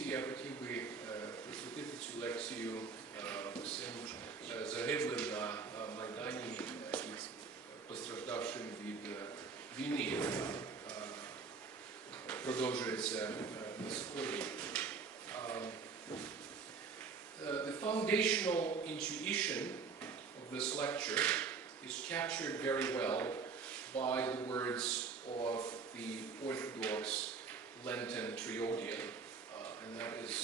друзі, я хотів би присвятити цю лекцію всім загиблим на Майдані і постраждавшим від війни, яка продовжується на Сході. The foundational intuition of this lecture is captured very well by the words of the Orthodox Lenten Triodion, and that is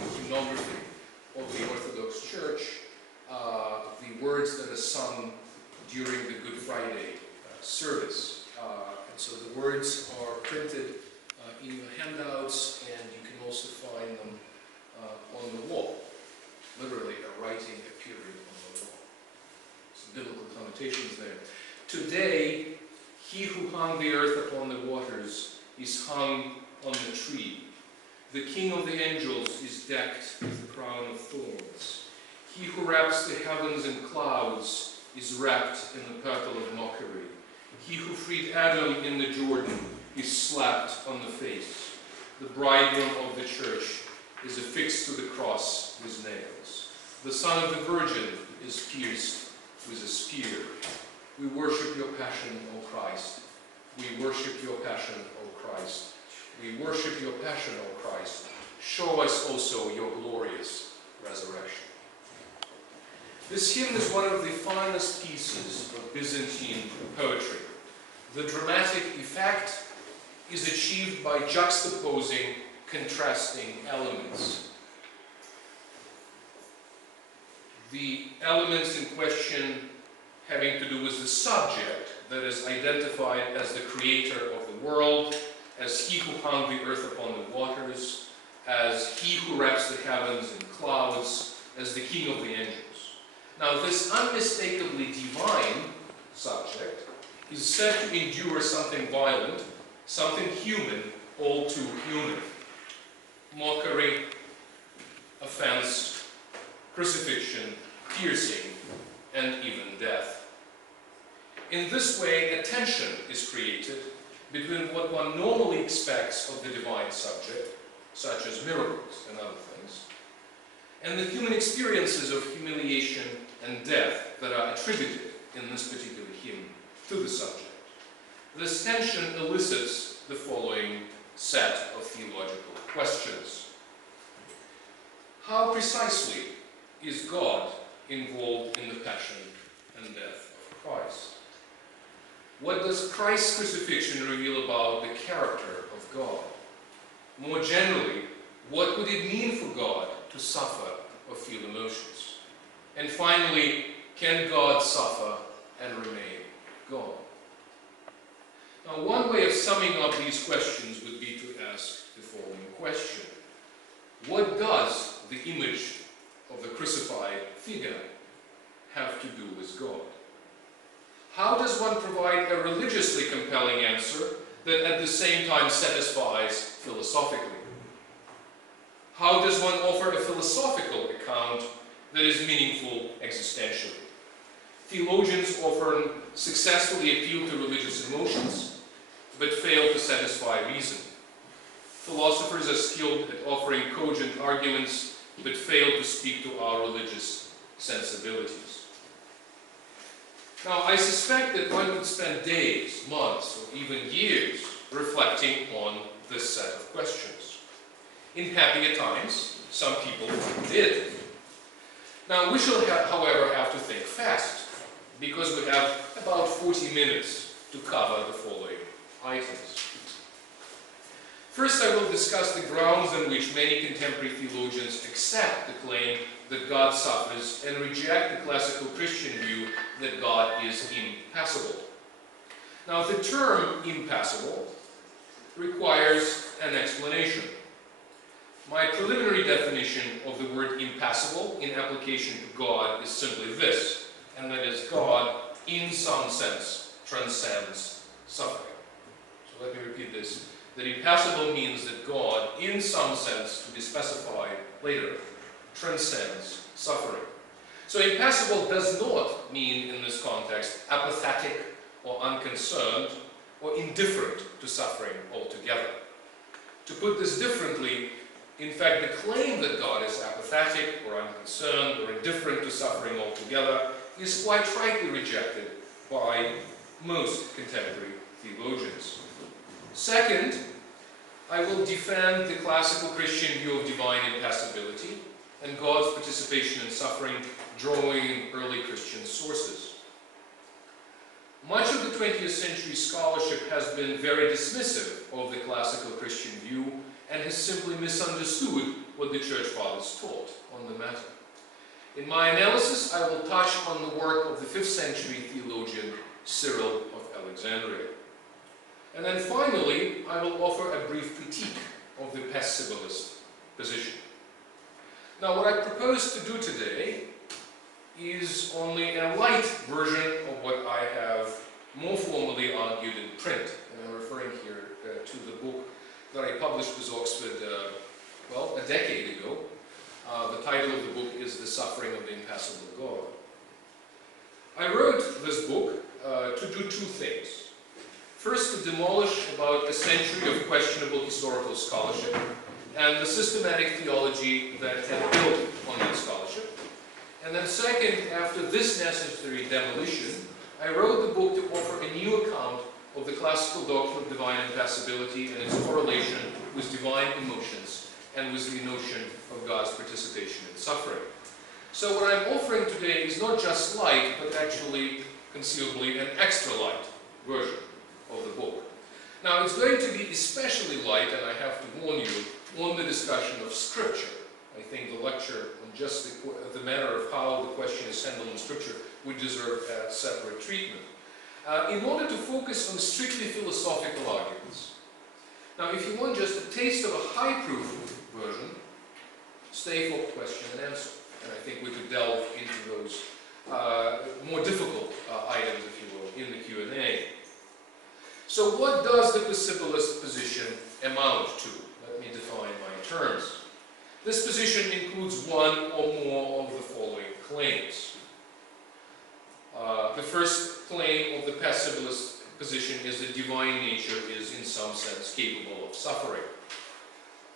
the hymnography of the Orthodox Church, the words that are sung during the Good Friday service. And so the words are printed in your handouts, and you can also find them on the wall. Literally, a writing appearing on the wall. Some biblical connotations there. Today, he who hung the earth upon the waters is hung on the tree. The king of the angels is decked with the crown of thorns. He who wraps the heavens in clouds is wrapped in the purple of mockery. He who freed Adam in the Jordan is slapped on the face. The bridegroom of the church is affixed to the cross with nails. The son of the virgin is pierced with a spear. We worship your passion, O Christ. We worship your passion, O Christ. We worship your passion, O Christ. Show us also your glorious resurrection. This hymn is one of the finest pieces of Byzantine poetry. The dramatic effect is achieved by juxtaposing contrasting elements. The elements in question having to do with the subject that is identified as the creator of the world, as he who hung the earth upon the waters, as he who wraps the heavens in clouds, as the king of the angels. Now, this unmistakably divine subject is said to endure something violent, something human, all too human. Mockery, offense, crucifixion, piercing, and even death. In this way, a tension is created between what one normally expects of the divine subject, such as miracles and other things, and the human experiences of humiliation and death that are attributed in this particular hymn to the subject. This tension elicits the following set of theological questions. How precisely is God involved in the passion and death of Christ? What does Christ's crucifixion reveal about the character of God? More generally, what would it mean for God to suffer or feel emotions? And finally, can God suffer and remain God? Now, one way of summing up these questions would be to ask the following question. What does the image of the crucified figure have to do with God? How does one provide a religiously compelling answer that at the same time satisfies philosophically? How does one offer a philosophical account that is meaningful existentially? Theologians often successfully appeal to religious emotions, but fail to satisfy reason. Philosophers are skilled at offering cogent arguments, but fail to speak to our religious sensibilities. Now, I suspect that one could spend days, months, or even years reflecting on this set of questions. In happier times, some people did. Now, we shall, however, have to think fast, because we have about 40 minutes to cover the following items. First, I will discuss the grounds on which many contemporary theologians accept the claim that God suffers and reject the classical Christian view that God is impassible. Now, the term impassible requires an explanation. My preliminary definition of the word impassible in application to God is simply this, and that is God, in some sense, transcends suffering. So let me repeat this. That impassible means that God, in some sense, to be specified later, transcends suffering. So impassible does not mean, in this context, apathetic or unconcerned or indifferent to suffering altogether. To put this differently, In fact, the claim that God is apathetic or unconcerned or indifferent to suffering altogether is quite rightly rejected by most contemporary theologians. Second, I will defend the classical Christian view of divine impassibility and God's participation in suffering, drawing early Christian sources. Much of the 20th century scholarship has been very dismissive of the classical Christian view and has simply misunderstood what the Church Fathers taught on the matter. In my analysis, I will touch on the work of the 5th century theologian Cyril of Alexandria. And then finally, I will offer a brief critique of the passibilist position. Now, what I propose to do today is only a light version of what I have more formally argued in print. And I'm referring here to the book that I published with Oxford, well, a decade ago. The title of the book is The Suffering of the Impassible God. I wrote this book to do two things. First, to demolish about a century of questionable historical scholarship and the systematic theology that had built on that scholarship. And then second, after this necessary demolition, I wrote the book to offer a new account of the classical doctrine of divine impassibility and its correlation with divine emotions and with the notion of God's participation in suffering. So what I'm offering today is not just light, but actually, conceivably, an extra light version of the book. Now, it's going to be especially light, and I have to warn you, on the discussion of Scripture. I think the lecture on just the manner of how the question is handled in Scripture would deserve a separate treatment. In order to focus on strictly philosophical arguments. Now, if you want just a taste of a high-proof version, stay for question and answer. And I think we could delve into those more difficult items, if you will, in the Q&A. So what does the passibilist position amount to? Let me define my terms. This position includes one or more of the following claims. The first claim of the passibilist position is that divine nature is in some sense capable of suffering.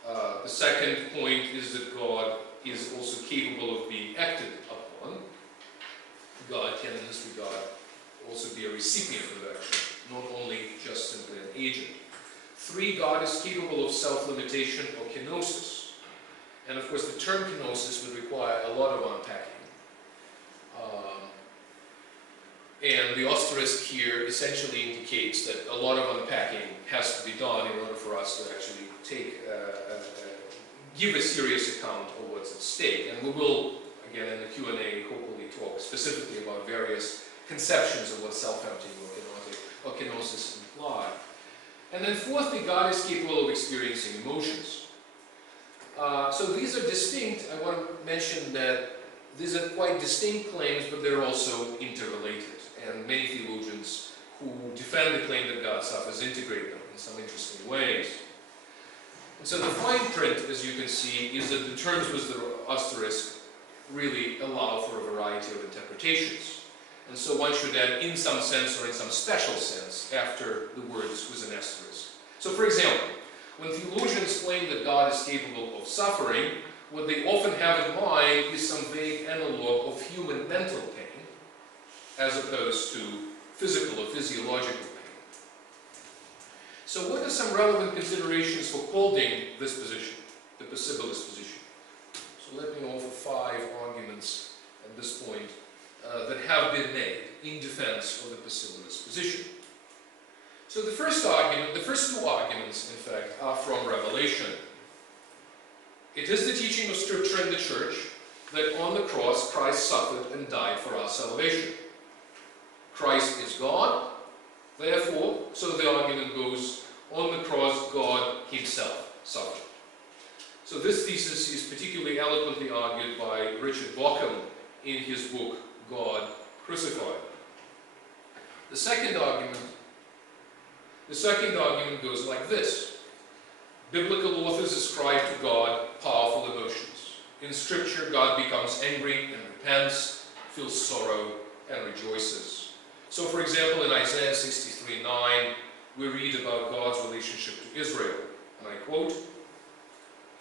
The second point is that God is also capable of being acted upon. God can in this regard also be a recipient of action, not only just simply an agent. 3, God is capable of self-limitation or kenosis. And of course the term kenosis would require a lot of unpacking. And the asterisk here essentially indicates that a lot of unpacking has to be done in order for us to actually give a serious account of what's at stake. And we will, again in the Q&A, hopefully talk specifically about various conceptions of what self-emptying or kenosis imply. And then fourthly, God is capable of experiencing emotions. So these are distinct. I want to mention that these are quite distinct claims, but they're also interrelated. And many theologians who defend the claim that God suffers integrate them in some interesting ways. And so the fine print, as you can see, is that the terms with the asterisk really allow for a variety of interpretations. And so one should add in some sense or in some special sense after the words with an asterisk. So for example, when theologians claim that God is capable of suffering, what they often have in mind is some vague analog of human mental pain, as opposed to physical or physiological pain. So what are some relevant considerations for holding this position, the passibilist position? So let me offer 5 arguments at this point that have been made in defense of the passibilist position. So the first argument, the first 2 arguments, in fact, are from Revelation. It is the teaching of Scripture in the Church that on the cross Christ suffered and died for our salvation. Christ is God, therefore, so the argument goes, on the cross God himself suffered. So this thesis is particularly eloquently argued by Richard Bauckham in his book, God Crucified. The second argument goes like this. Biblical authors ascribe to God powerful emotions. In Scripture, God becomes angry and repents, feels sorrow, and rejoices. So, for example, in Isaiah 63:9, we read about God's relationship to Israel. And I quote,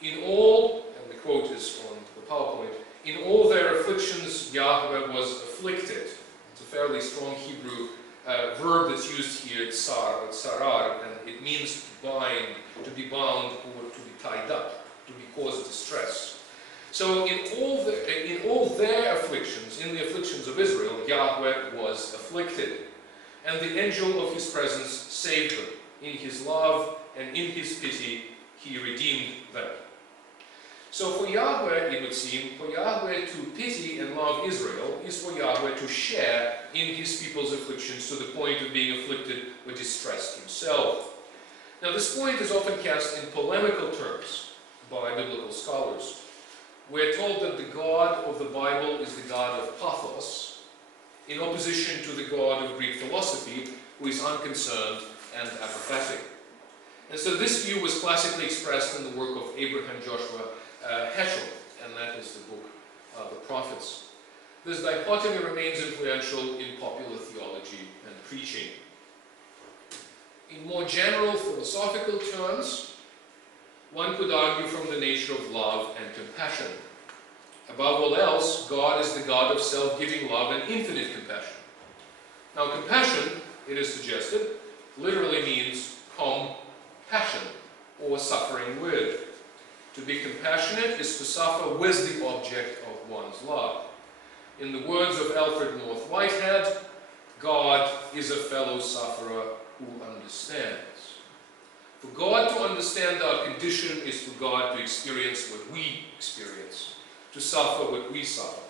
In all, and the quote is on the PowerPoint, in all their afflictions Yahweh was afflicted. It's a fairly strong Hebrew verb that's used here, tsar, or tsarar, and it means bind, to be bound or to be tied up, to be caused distress. So in all their afflictions, in the afflictions of Israel, Yahweh was afflicted. And the angel of his presence saved them. In his love and in his pity, he redeemed them. So for Yahweh, it would seem, for Yahweh to pity and love Israel is for Yahweh to share in his people's afflictions to the point of being afflicted or distressed himself. Now this point is often cast in polemical terms by biblical scholars. We're told that the God of the Bible is the God of pathos, in opposition to the God of Greek philosophy, who is unconcerned and apathetic. And so this view was classically expressed in the work of Abraham Joshua Heschel, and that is the book The Prophets. This dichotomy remains influential in popular theology and preaching. In more general philosophical terms, one could argue from the nature of love and compassion. Above all else, God is the God of self-giving love and infinite compassion. Now, compassion, it is suggested, literally means compassion, or suffering with. To be compassionate is to suffer with the object of one's love. In the words of Alfred North Whitehead, God is a fellow sufferer who understands. For God to understand our condition is for God to experience what we experience, to suffer what we suffer.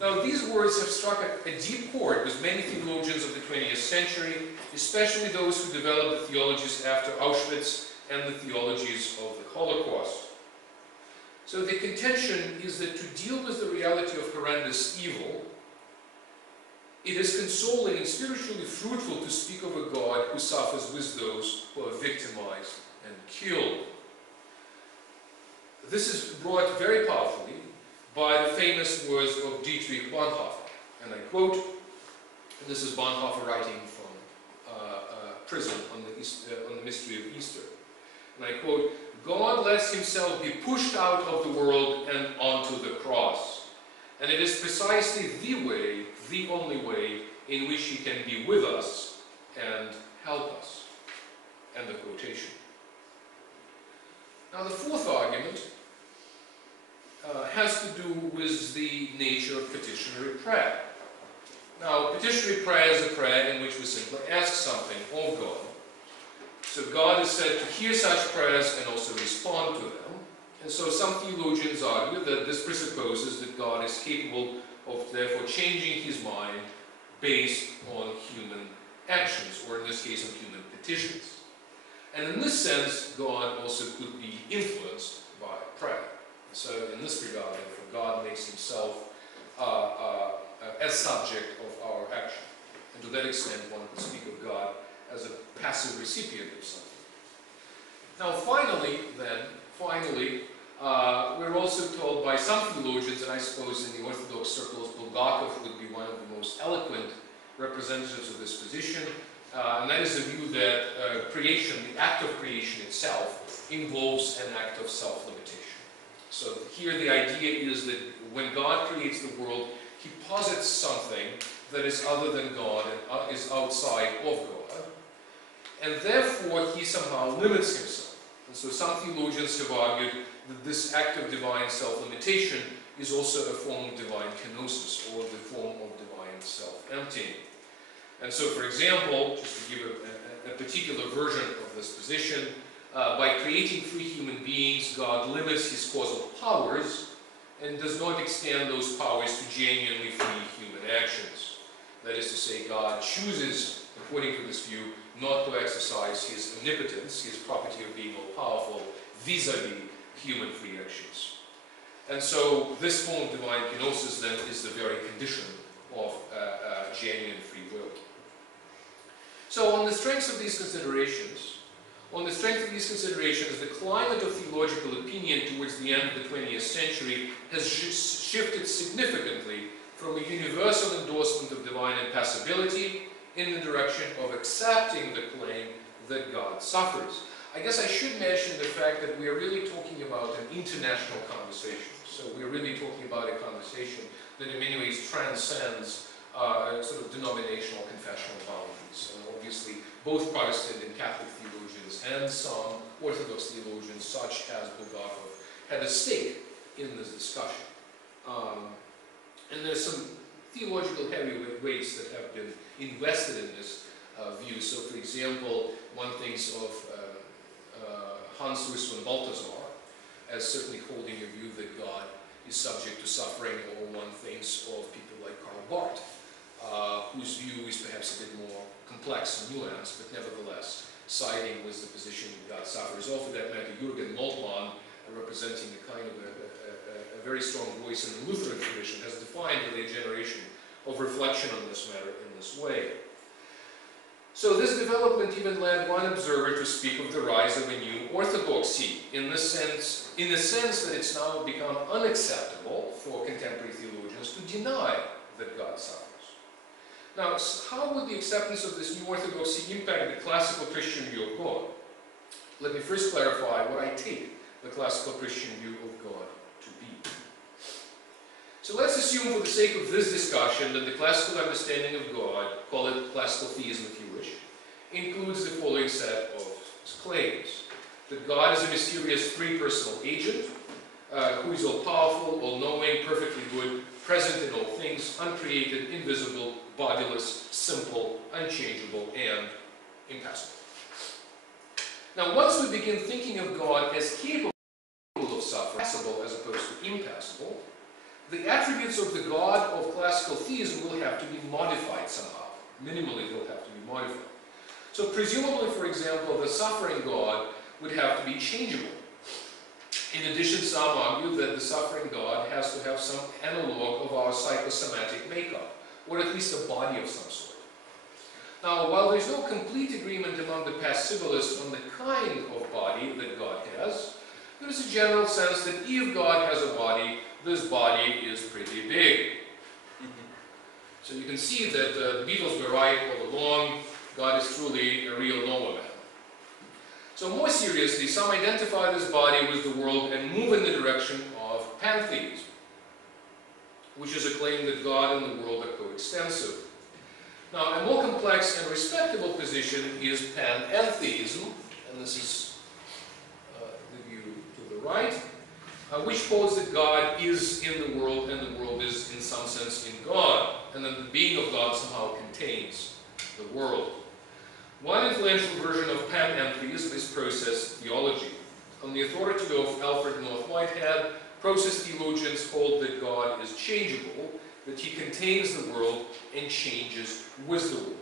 Now, these words have struck a deep chord with many theologians of the 20th century, especially those who developed the theologies after Auschwitz and the theologies of the Holocaust. So the contention is that to deal with the reality of horrendous evil, it is consoling and spiritually fruitful to speak of a God who suffers with those who are victimized and killed. This is brought very powerfully by the famous words of Dietrich Bonhoeffer, and I quote, and this is Bonhoeffer writing from prison on the mystery of Easter, and I quote, God lets himself be pushed out of the world and onto the cross, and it is precisely the way, the only way, in which he can be with us and help us. End of quotation. Now the fourth argument has to do with the nature of petitionary prayer. Now, petitionary prayer is a prayer in which we simply ask something of God. So God is said to hear such prayers and also respond to them. And so some theologians argue that this presupposes that God is capable of therefore changing his mind based on human actions, or in this case on human petitions. And in this sense, God also could be influenced by prayer. So in this regard, therefore, God makes himself a subject of our action. And to that extent, one could speak of God as a passive recipient of something. Now finally, we're also told by some theologians, and I suppose in the Orthodox circles, Bulgakov would be one of the most eloquent representatives of this position, and that is the view that creation, the act of creation itself, involves an act of self-limitation. So here the idea is that when God creates the world, he posits something that is other than God and is outside of God, and therefore he somehow limits himself. And so some theologians have argued that this act of divine self-limitation is also a form of divine kenosis, or the form of divine self-emptying. And so, for example, just to give a particular version of this position, by creating three human beings, God limits his causal powers and does not extend those powers to genuinely free human actions. That is to say, God chooses, according to this view, not to exercise his omnipotence, his property of being all-powerful, vis-a-vis human free actions. And so this form of divine kenosis then is the very condition of genuine free will. So on the strength of these considerations, the climate of theological opinion towards the end of the 20th century has shifted significantly from a universal endorsement of divine impassibility in the direction of accepting the claim that God suffers. I guess I should mention the fact that we are really talking about an international conversation. So we are really talking about a conversation that in many ways transcends sort of denominational confessional boundaries. And obviously, both Protestant and Catholic theologians and some Orthodox theologians, such as Bulgakov, had a stake in this discussion. And there's some theological heavyweights that have been invested in this view. So, for example, one thinks of Hans Urs von Balthasar as certainly holding a view that God is subject to suffering, or one thinks of people like Karl Barth, whose view is perhaps a bit more complex and nuanced, but nevertheless siding with the position that God suffers. Or for that matter, Jürgen Moltmann, representing a kind of a very strong voice in the Lutheran tradition, has defined really a generation of reflection on this matter in this way. So this development even led one observer to speak of the rise of a new orthodoxy, in the sense that it's now become unacceptable for contemporary theologians to deny that God suffers. Now, how would the acceptance of this new orthodoxy impact the classical Christian view of God? Let me first clarify what I take the classical Christian view of God to be. So let's assume, for the sake of this discussion, that the classical understanding of God, call it classical theism if you wish, includes the following set of claims. That God is a mysterious three-personal agent, who is all-powerful, all-knowing, perfectly good, present in all things, uncreated, invisible, bodiless, simple, unchangeable, and impassible. Now, once we begin thinking of God as capable of suffering, impassible as opposed to impassible, the attributes of the God of classical theism will have to be modified somehow. Minimally, they'll have to be modified. So presumably, for example, the suffering God would have to be changeable. In addition, some argue that the suffering God has to have some analog of our psychosomatic makeup, or at least a body of some sort. Now, while there's no complete agreement among the passibilists on the kind of body that God has, there is a general sense that if God has a body, this body is pretty big. So you can see that the Beatles were right all along. God is truly a real Noah man. So more seriously, some identify this body with the world and move in the direction of pantheism, which is a claim that God and the world are coextensive. Now, a more complex and respectable position is panentheism, and this is the view to the right, which holds that God is in the world and the world is in some sense in God, and that the being of God somehow contains the world. One influential version of panentheism is process theology. On the authority of Alfred North Whitehead, process theologians hold that God is changeable, that he contains the world and changes with the world.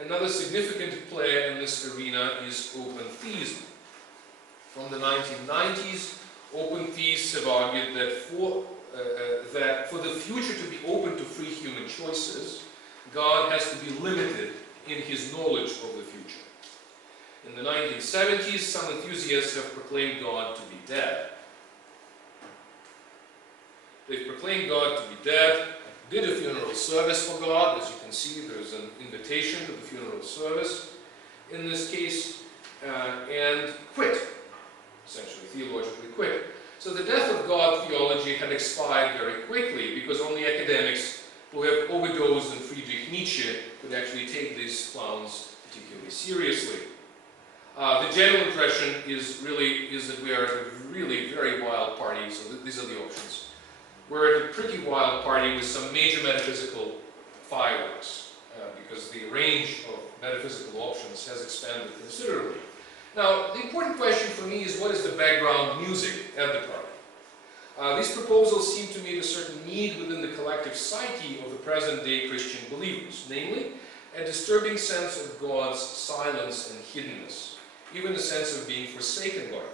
Another significant player in this arena is open theism. From the 1990s, open theists have argued that for the future to be open to free human choices, God has to be limited in his knowledge of the future. In the 1970s, some enthusiasts have proclaimed God to be dead. They've proclaimed God to be dead, did a funeral service for God. As you can see, there's an invitation to the funeral service in this case, and quit, essentially, theologically quit. So the death of God theology had expired very quickly, because only academics who have overdosed on Friedrich Nietzsche could actually take these clowns particularly seriously. The general impression is that we are at a really very wild party, so these are the options. We're at a pretty wild party with some major metaphysical fireworks, because the range of metaphysical options has expanded considerably. Now, the important question for me is, what is the background music at the party? These proposals seem to meet a certain need within the collective psyche of the present-day Christian believers, namely, a disturbing sense of God's silence and hiddenness, even a sense of being forsaken by God.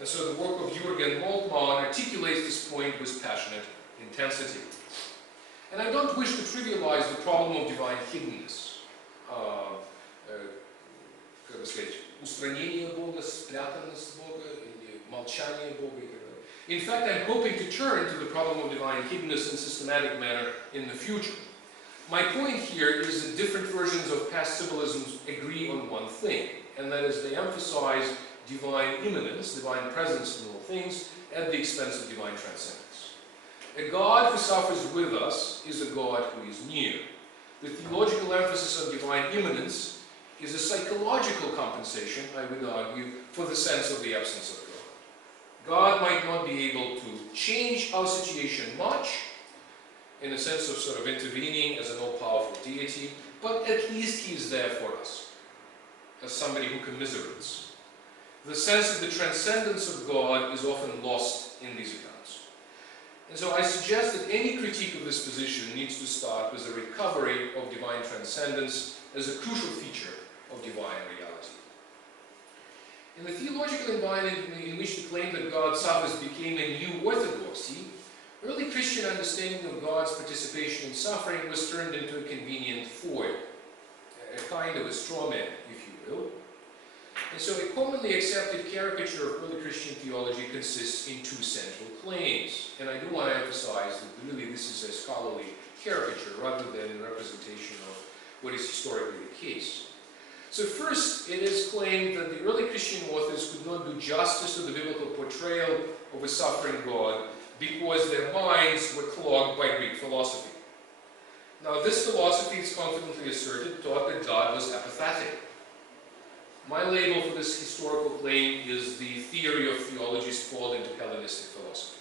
And so the work of Jürgen Moltmann articulates this point with passionate intensity. And I don't wish to trivialize the problem of divine hiddenness. Как сказать, устранение Бога, спрятанность Бога, или молчание Бога и так далее. In fact, I'm hoping to turn to the problem of divine hiddenness in a systematic manner in the future. My point here is that different versions of past symbolisms agree on one thing, and that is they emphasize divine immanence, divine presence in all things, at the expense of divine transcendence. A God who suffers with us is a God who is near. The theological emphasis on divine immanence is a psychological compensation, I would argue, for the sense of the absence of God. God might not be able to change our situation much, in a sense of sort of intervening as an all-powerful deity, but at least he is there for us, as somebody who commiserates. The sense of the transcendence of God is often lost in these accounts. And so I suggest that any critique of this position needs to start with a recovery of divine transcendence as a crucial feature of divine reality. In the theological environment in which the claim that God suffers became a new orthodoxy, early Christian understanding of God's participation in suffering was turned into a convenient foil, a kind of a straw man, if you will. And so a commonly accepted caricature of early Christian theology consists in two central claims. And I do want to emphasize that really this is a scholarly caricature rather than a representation of what is historically the case. So first, it is claimed that the early Christian authors could not do justice to the biblical portrayal of a suffering God because their minds were clogged by Greek philosophy. Now, this philosophy, it's confidently asserted, taught that God was apathetic. My label for this historical claim is the theory of theology's fall into Hellenistic philosophy.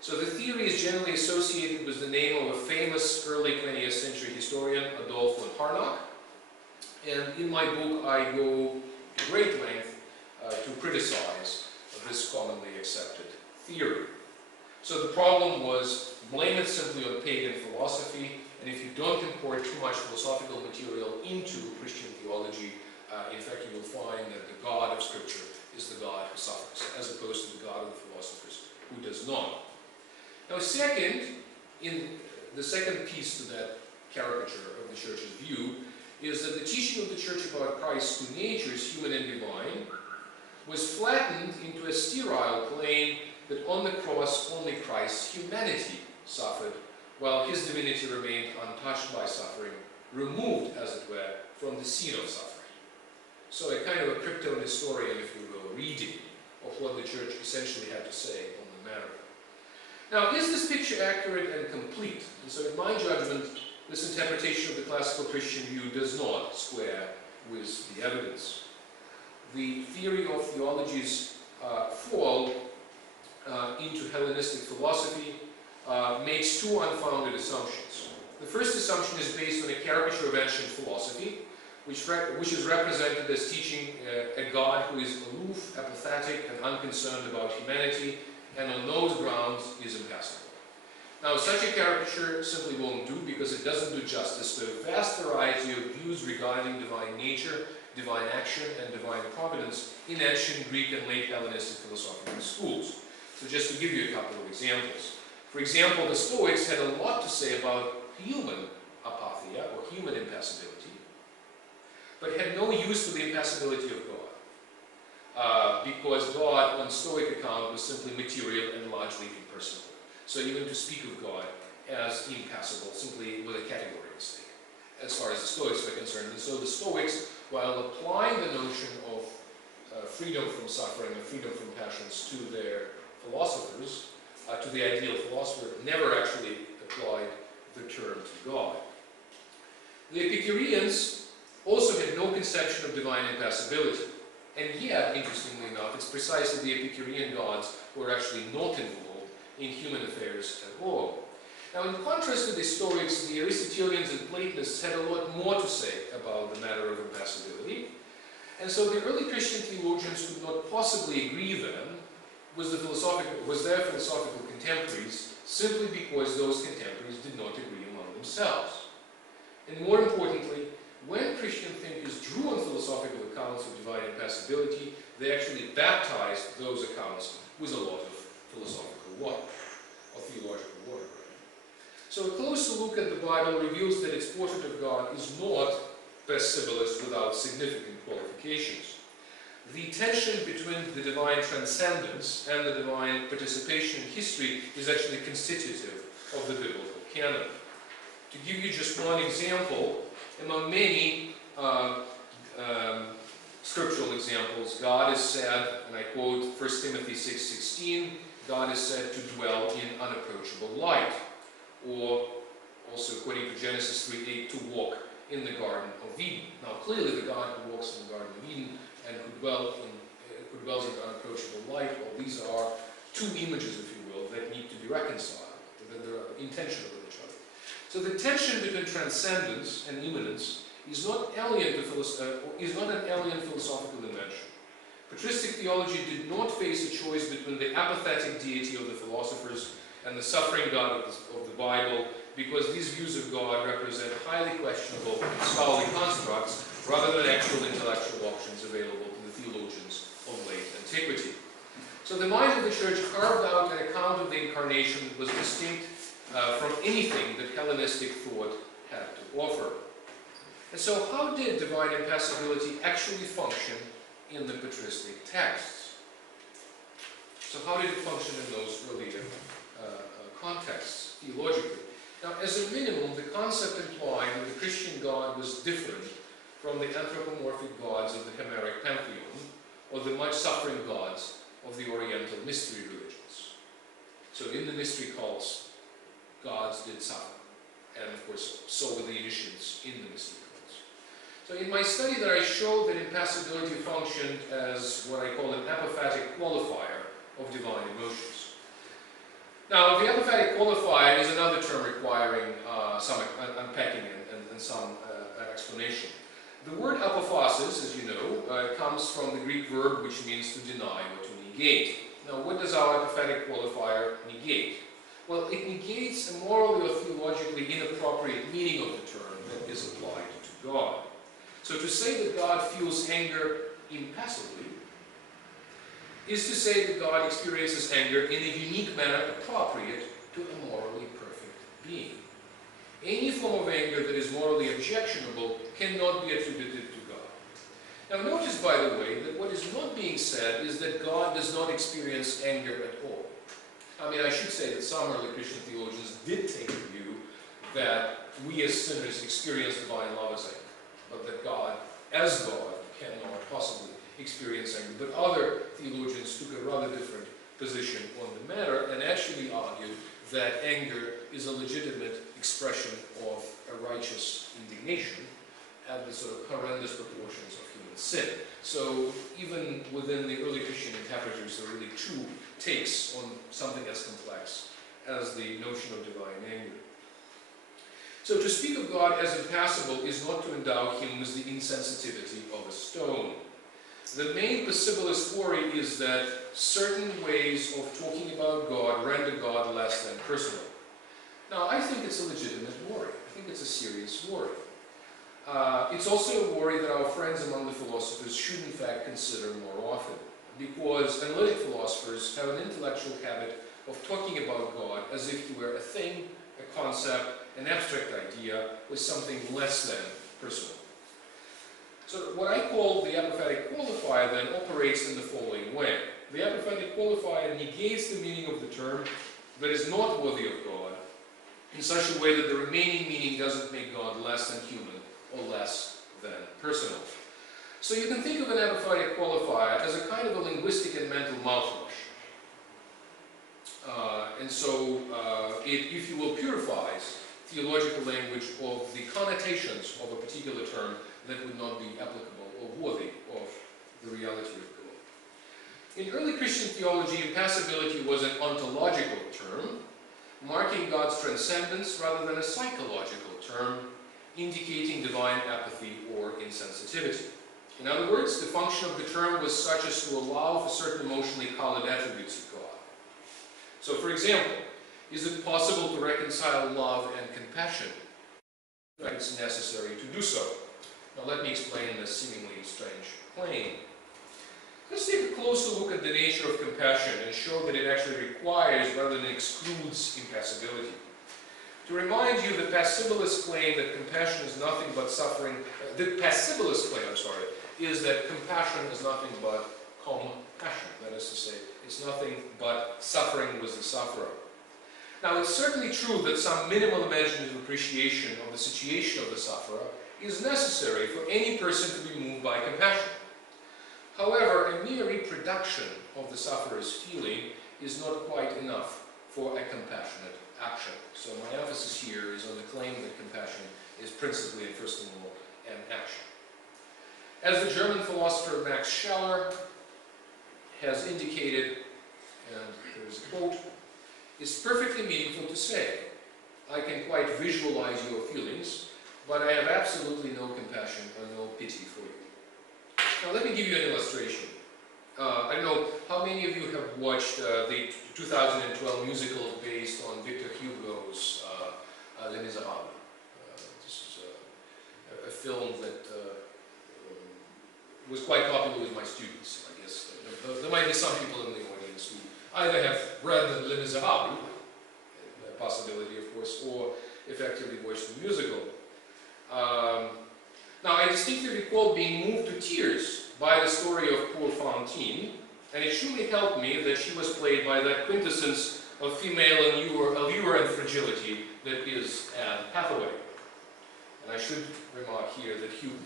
So the theory is generally associated with the name of a famous early 20th century historian, Adolf von Harnack. And in my book, I go to great length to criticize this commonly accepted theory. So the problem was, blame it simply on pagan philosophy, and if you don't import too much philosophical material into Christian theology, in fact, you will find that the God of Scripture is the God who suffers, as opposed to the God of the philosophers who does not. Now, second, in the second piece to that caricature of the Church's view, is that the teaching of the Church about Christ's two natures, human and divine, was flattened into a sterile claim that on the cross only Christ's humanity suffered, while his divinity remained untouched by suffering, removed, as it were, from the scene of suffering. So a kind of a crypto-historian, if you will, reading of what the Church essentially had to say on the matter. Now, is this picture accurate and complete? And so in my judgment, this interpretation of the classical Christian view does not square with the evidence. The theory of theology's fall into Hellenistic philosophy makes two unfounded assumptions. The first assumption is based on a caricature of ancient philosophy, which is represented as teaching a God who is aloof, apathetic, and unconcerned about humanity, and on those grounds is impassible. Now, such a caricature simply won't do because it doesn't do justice to a vast variety of views regarding divine nature, divine action, and divine providence in ancient Greek and late Hellenistic philosophical schools. So just to give you a couple of examples. For example, the Stoics had a lot to say about human apatheia, or human impassibility, but had no use for the impassibility of God, because God, on Stoic account, was simply material and largely impersonal. So even to speak of God as impassible simply with a category mistake, as far as the Stoics were concerned. And so the Stoics, while applying the notion of freedom from suffering and freedom from passions to their philosophers, to the ideal philosopher, never actually applied the term to God. The Epicureans also had no conception of divine impassibility. And yet, interestingly enough, it's precisely the Epicurean gods who are actually not involved in human affairs at all. Now, in contrast to the Stoics, the Aristotelians and Platonists had a lot more to say about the matter of impassibility. And so the early Christian theologians could not possibly agree then with their philosophical contemporaries, simply because those contemporaries did not agree among themselves. And more importantly, when Christian thinkers drew on philosophical accounts of divine impassibility, they actually baptized those accounts with a lot of philosophical water, or theological water. So a closer look at the Bible reveals that its portrait of God is not pessibilist without significant qualifications. The tension between the divine transcendence and the divine participation in history is actually constitutive of the biblical canon. To give you just one example, among many scriptural examples, God is said, and I quote 1 Timothy 6:16, God is said to dwell in unapproachable light. Or also according to Genesis 3:8, to walk in the Garden of Eden. Now clearly the God who walks in the Garden of Eden and who dwells in unapproachable light, well, these are two images, if you will, that need to be reconciled, that they're intentional with each other. So the tension between transcendence and immanence is not an alien philosophical invention. Patristic theology did not face a choice between the apathetic deity of the philosophers and the suffering God of the Bible, because these views of God represent highly questionable scholarly constructs rather than actual intellectual options available to the theologians of late antiquity. So the mind of the Church carved out an account of the Incarnation that was distinct from anything that Hellenistic thought had to offer. And so how did divine impassibility actually function in the patristic texts? So how did it function in those earlier contexts, theologically? Now, as a minimum, the concept implied that the Christian God was different from the anthropomorphic gods of the Homeric pantheon, or the much-suffering gods of the Oriental mystery religions. So in the mystery cults, gods did suffer. And of course, so were the initiates in the mystery cults. So in my study that I showed that impassibility functioned as what I call an apophatic qualifier of divine emotions. Now, the apophatic qualifier is another term requiring some unpacking and some explanation. The word apophasis, as you know, comes from the Greek verb which means to deny or to negate. Now, what does our apophatic qualifier negate? Well, it negates a morally or theologically inappropriate meaning of the term that is applied to God. So to say that God feels anger impassively is to say that God experiences anger in a unique manner appropriate to a morally perfect being. Any form of anger that is morally objectionable cannot be attributed to God. Now notice, by the way, that what is not being said is that God does not experience anger at all. I mean, I should say that some early Christian theologians did take the view that we as sinners experience divine love as anger, but that God, as God, cannot possibly experience anger. But other theologians took a rather different position on the matter and actually argued that anger is a legitimate expression of a righteous indignation at the sort of horrendous proportions of human sin. So even within the early Christian interpreters, there are really two takes on something as complex as the notion of divine anger. So to speak of God as impassible is not to endow him with the insensitivity of a stone. The main passibleist worry is that certain ways of talking about God render God less than personal. Now, I think it's a legitimate worry. I think it's a serious worry. It's also a worry that our friends among the philosophers should in fact consider more often, because analytic philosophers have an intellectual habit of talking about God as if he were a thing, a concept, an abstract idea, with something less than personal. So what I call the apophatic qualifier then operates in the following way. The apophatic qualifier negates the meaning of the term that is not worthy of God in such a way that the remaining meaning doesn't make God less than human or less than personal. So you can think of an apophatic qualifier as a kind of a linguistic and mental mouthwash. And so it, if you will, purifies theological language of the connotations of a particular term that would not be applicable or worthy of the reality of God. In early Christian theology, impassibility was an ontological term, marking God's transcendence rather than a psychological term, indicating divine apathy or insensitivity. In other words, the function of the term was such as to allow for certain emotionally colored attributes of God. So, for example, is it possible to reconcile love and compassion? It's necessary to do so. Now let me explain this seemingly strange claim. Let's take a closer look at the nature of compassion and show that it actually requires rather than excludes impassibility. To remind you, the passibilist claim that compassion is nothing but suffering, the passibilist claim, is that compassion is nothing but compassion. That is to say, it's nothing but suffering with the sufferer. Now, it's certainly true that some minimal imaginative appreciation of the situation of the sufferer is necessary for any person to be moved by compassion. However, a mere reproduction of the sufferer's feeling is not quite enough for a compassionate action. So my emphasis here is on the claim that compassion is principally and first of all an action. As the German philosopher Max Scheler has indicated, and there is a quote, "It's perfectly meaningful to say, I can quite visualize your feelings, but I have absolutely no compassion or no pity for you." Now let me give you an illustration. I don't know how many of you have watched the 2012 musical based on Victor Hugo's Les Miserables. This is a film that was quite popular with my students, I guess. There might be some people in the audience who either have read Les Miserables, a possibility of course, or effectively watched the musical. Now I distinctly recall being moved to tears by the story of poor Fantine, and it truly helped me that she was played by that quintessence of female allure and fragility that is Anne Hathaway. And I should remark here that Hugh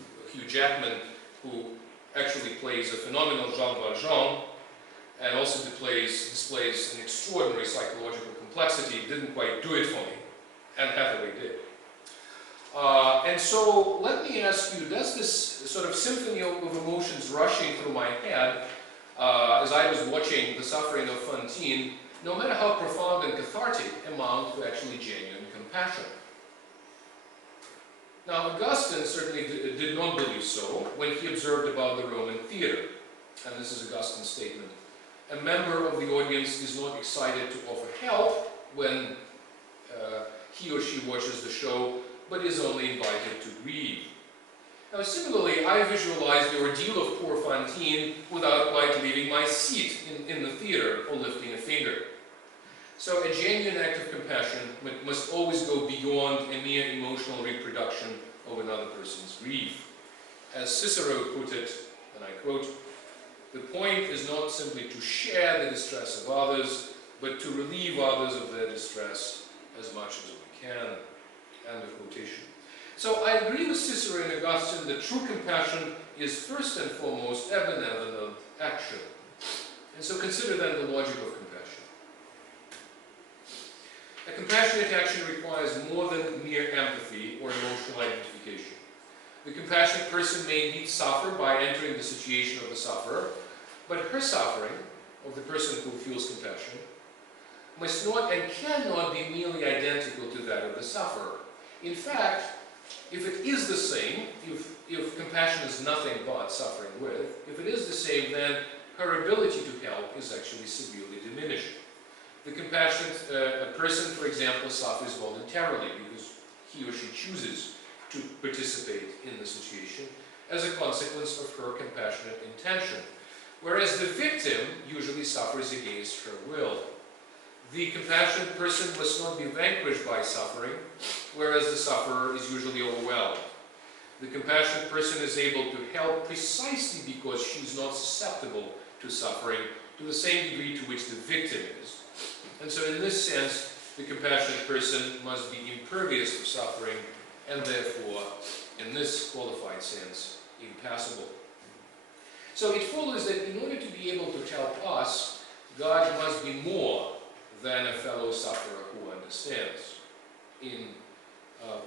Jackman, who actually plays a phenomenal Jean Valjean, and also displays an extraordinary psychological complexity, didn't quite do it for me. Anne Hathaway did. And so let me ask you, does this sort of symphony of emotions rushing through my head as I was watching the suffering of Fantine, no matter how profound and cathartic, amount to actually genuine compassion? Now Augustine certainly did not believe so when he observed about the Roman theater. And this is Augustine's statement. A member of the audience is not excited to offer help when he or she watches the show, but is only invited to grieve. Now similarly, I visualize the ordeal of poor Fantine without quite leaving my seat in the theater or lifting a finger. So a genuine act of compassion must always go beyond a mere emotional reproduction of another person's grief. As Cicero put it, and I quote, "The point is not simply to share the distress of others, but to relieve others of their distress as much as we can." End of quotation. So I agree with Cicero and Augustine that true compassion is first and foremost a benevolent action. And so consider then the logic of compassion. A compassionate action requires more than mere empathy or emotional identification. The compassionate person may indeed suffer by entering the situation of the sufferer, but her suffering, of the person who feels compassion, must not and cannot be merely identical to that of the sufferer. In fact, if it is the same, if compassion is nothing but suffering with, if it is the same, then her ability to help is actually severely diminished. The compassionate person, for example, suffers voluntarily because he or she chooses to participate in the situation as a consequence of her compassionate intention, whereas the victim usually suffers against her will. The compassionate person must not be vanquished by suffering, whereas the sufferer is usually overwhelmed. The compassionate person is able to help precisely because she is not susceptible to suffering to the same degree to which the victim is. And so in this sense, the compassionate person must be impervious to suffering and therefore, in this qualified sense, impassible. So it follows that in order to be able to help us, God must be more than a fellow sufferer who understands. In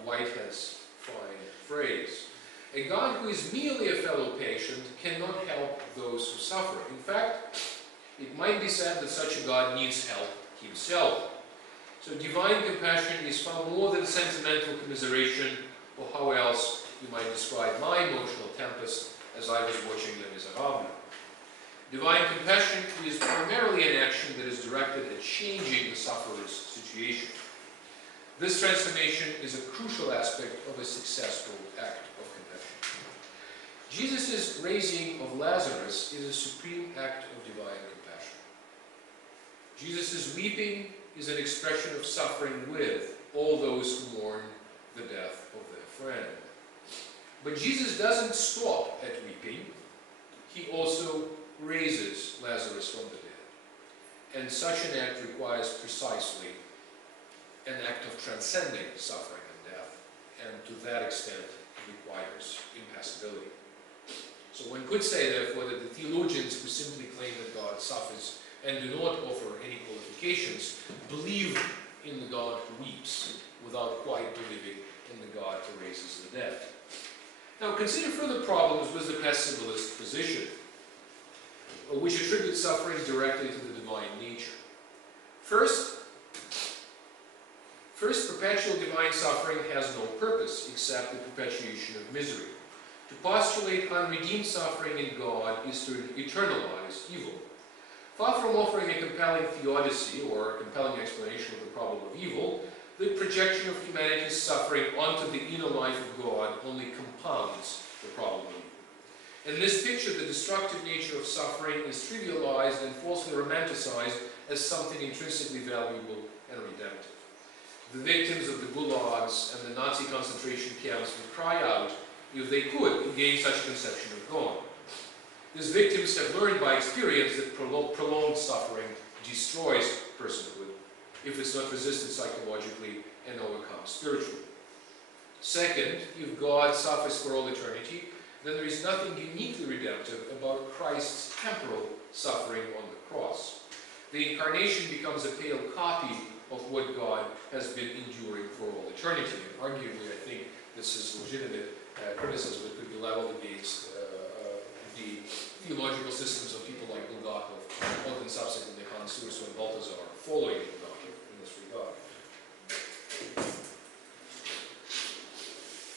Whitehead's fine phrase, a God who is merely a fellow patient cannot help those who suffer. In fact, it might be said that such a God needs help himself. So divine compassion is far more than sentimental commiseration, or how else you might describe my emotional tempest as I was watching Les Miserables. Divine compassion is primarily an action that is directed at changing the sufferer's situation. This transformation is a crucial aspect of a successful act of compassion. Jesus' raising of Lazarus is a supreme act of divine compassion. Jesus' weeping is an expression of suffering with all those who mourn the death of their friend. But Jesus doesn't stop at weeping. He also raises Lazarus from the dead. And such an act requires precisely an act of transcending suffering and death, and to that extent it requires impassibility. So one could say, therefore, that the theologians who simply claim that God suffers and do not offer any qualifications believe in the God who weeps without quite believing in the God who raises the dead. Now consider further problems with the passibilist position, which attributes suffering directly to the divine nature. First, perpetual divine suffering has no purpose except the perpetuation of misery. To postulate unredeemed suffering in God is to eternalize evil. Far from offering a compelling theodicy or a compelling explanation of the problem of evil, the projection of humanity's suffering onto the inner life of God only compounds the problem of evil. In this picture, the destructive nature of suffering is trivialized and falsely romanticized as something intrinsically valuable and redemptive. The victims of the gulags and the Nazi concentration camps would cry out if they could against such a conception of God. These victims have learned by experience that prolonged suffering destroys personhood if it's not resisted psychologically and overcome spiritually. Second, if God suffers for all eternity, then there is nothing uniquely redemptive about Christ's temporal suffering on the cross. The incarnation becomes a pale copy of what God has been enduring for all eternity. And arguably, I think this is legitimate criticism that could be leveled against the theological systems of people like Bulgakov, and then subsequently Hans Suso and Balthasar, following Bulgakov in this regard.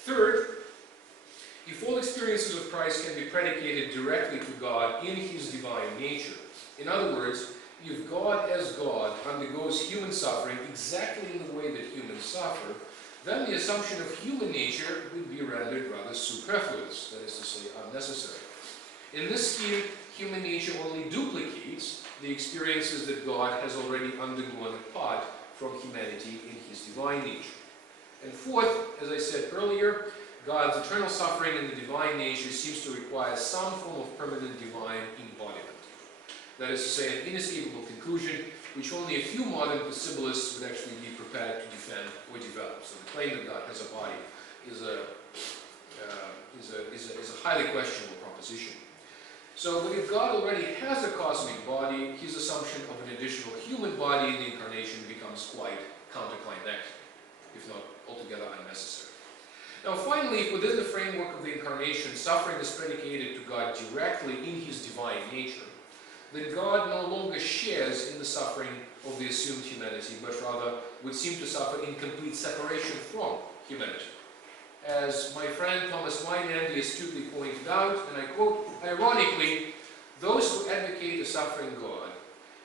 Third, if all experiences of Christ can be predicated directly to God in his divine nature, in other words, if God as God undergoes human suffering exactly in the way that humans suffer, then the assumption of human nature would be rendered rather superfluous, that is to say, unnecessary. In this scheme, human nature only duplicates the experiences that God has already undergone apart from humanity in his divine nature. And fourth, as I said earlier, God's eternal suffering in the divine nature seems to require some form of permanent divine embodiment. That is to say, an inescapable conclusion which only a few modern possibilists would actually be prepared to defend or develop. So the claim that God has a body is a highly questionable proposition. So if God already has a cosmic body, his assumption of an additional human body in the incarnation becomes quite counterclimactic, if not altogether unnecessary. Now finally, within the framework of the incarnation, suffering is predicated to God directly in his divine nature, then God no longer shares in the suffering of the assumed humanity, but rather would seem to suffer in complete separation from humanity. As my friend Thomas Weinandy astutely pointed out, and I quote, ironically, those who advocate a suffering God,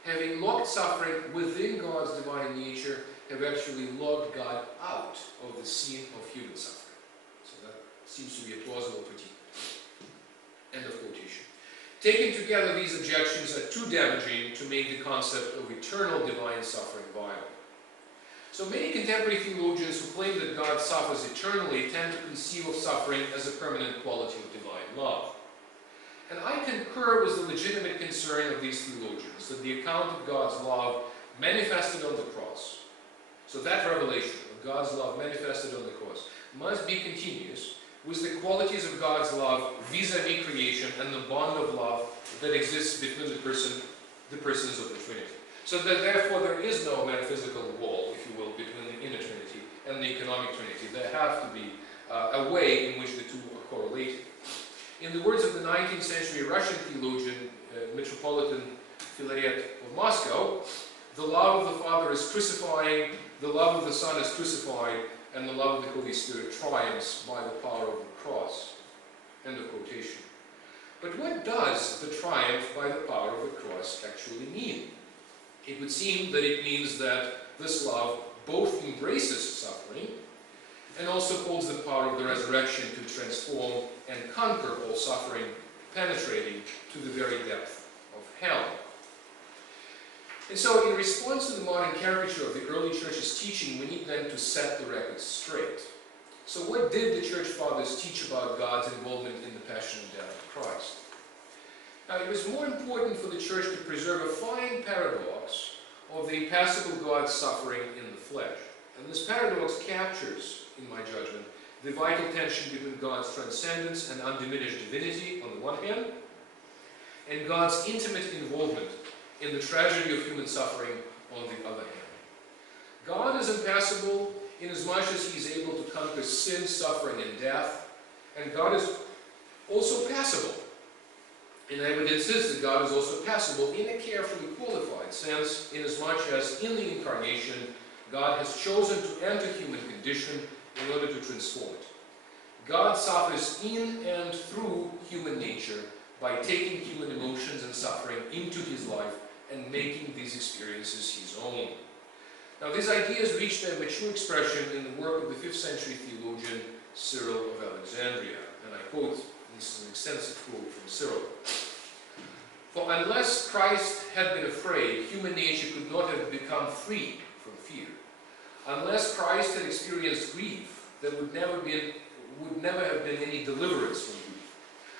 having locked suffering within God's divine nature, have actually locked God out of the scene of human suffering. So that seems to be a plausible critique. End of quotation. Taken together, these objections are too damaging to make the concept of eternal divine suffering viable. So many contemporary theologians who claim that God suffers eternally tend to conceive of suffering as a permanent quality of divine love. And I concur with the legitimate concern of these theologians that the account of God's love manifested on the cross, so that revelation of God's love manifested on the cross, must be continuous with the qualities of God's love vis-a-vis creation and the bond of love that exists between the persons of the Trinity. So that therefore there is no metaphysical wall, if you will, between the inner Trinity and the economic Trinity. There has to be a way in which the two are correlated. In the words of the 19th century Russian theologian, Metropolitan Filaret of Moscow, the love of the Father is crucifying, the love of the Son is crucified, and the love of the Holy Spirit triumphs by the power of the cross. End of quotation. But what does the triumph by the power of the cross actually mean? It would seem that it means that this love both embraces suffering and also holds the power of the resurrection to transform and conquer all suffering, penetrating to the very depth of hell. And so in response to the modern caricature of the early church's teaching, we need then to set the record straight. So what did the church fathers teach about God's involvement in the passion and death of Christ? Now, it was more important for the church to preserve a fine paradox of the impassible God's suffering in the flesh, And this paradox captures, in my judgment, the vital tension between God's transcendence and undiminished divinity on the one hand, and God's intimate involvement in the tragedy of human suffering on the other hand. God is impassible inasmuch as he is able to conquer sin, suffering, and death, and God is also passible. And I would insist that God is also passible in a carefully qualified sense, inasmuch as in the incarnation, God has chosen to enter human condition in order to transform it. God suffers in and through human nature by taking human emotions and suffering into his life and making these experiences his own. Now, these ideas reached their mature expression in the work of the 5th century theologian Cyril of Alexandria. And I quote, this is an extensive quote from Cyril. For unless Christ had been afraid, human nature could not have become free from fear. Unless Christ had experienced grief, there would never have been any deliverance from grief.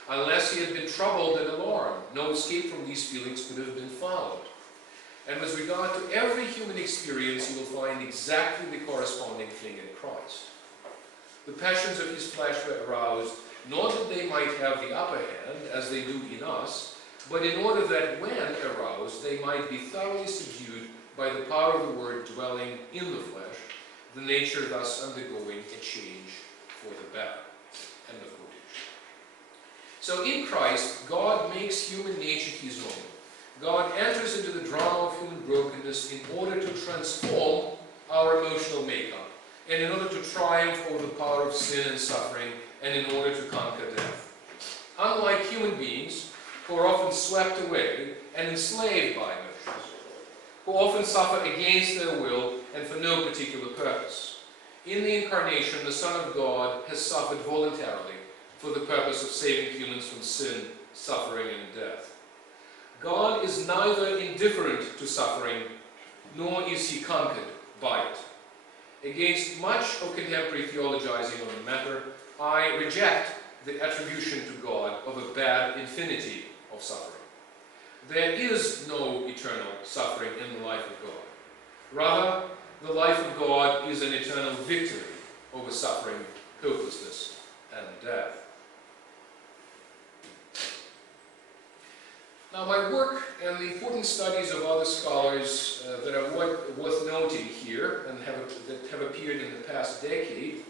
Unless he had been troubled and alarmed, no escape from these feelings could have been found. And with regard to every human experience, you will find exactly the corresponding thing in Christ. The passions of his flesh were aroused, not that they might have the upper hand, as they do in us, but in order that when aroused, they might be thoroughly subdued by the power of the Word dwelling in the flesh, the nature thus undergoing a change for the better. End of quotation. So in Christ, God makes human nature his own. God enters into the drama of human brokenness in order to transform our emotional makeup, and in order to triumph over the power of sin and suffering, and in order to conquer death. Unlike human beings, who are often swept away and enslaved by emotions, who often suffer against their will and for no particular purpose, in the incarnation, the Son of God has suffered voluntarily for the purpose of saving humans from sin, suffering, and death. God is neither indifferent to suffering, nor is he conquered by it. Against much of contemporary theologizing on the matter, I reject the attribution to God of a bad infinity of suffering. There is no eternal suffering in the life of God. Rather, the life of God is an eternal victory over suffering, hopelessness, and death. Now, my work and the important studies of other scholars that are worth noting here and that have appeared in the past decade,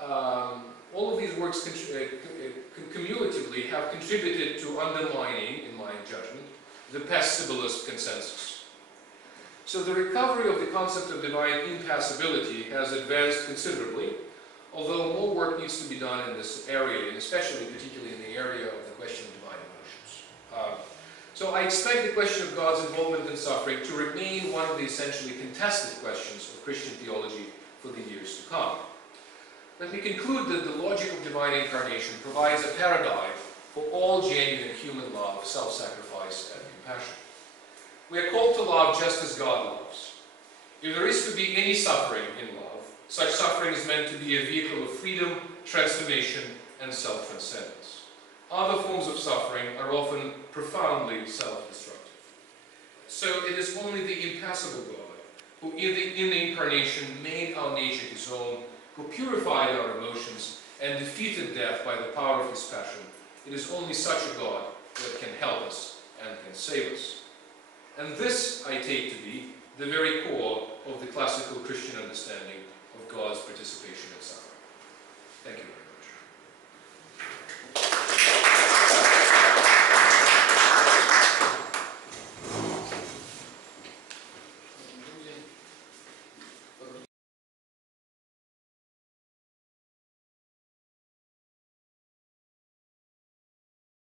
all of these works cumulatively have contributed to undermining, in my judgment, the passibilist consensus. So the recovery of the concept of divine impassibility has advanced considerably, although more work needs to be done in this area, and especially particularly in the area of the question of divine emotions. So I expect the question of God's involvement in suffering to remain one of the essentially contested questions of Christian theology for the years to come. Let me conclude that the logic of divine incarnation provides a paradigm for all genuine human love, self-sacrifice, and compassion. We are called to love just as God loves. If there is to be any suffering in love, such suffering is meant to be a vehicle of freedom, transformation, and self-transcendence. Other forms of suffering are often profoundly self-destructive. So it is only the impassible God, who in the incarnation made our nature his own, who purified our emotions and defeated death by the power of his passion. It is only such a God that can help us and can save us. And this I take to be the very core of the classical Christian understanding of God's participation in suffering. Thank you very much.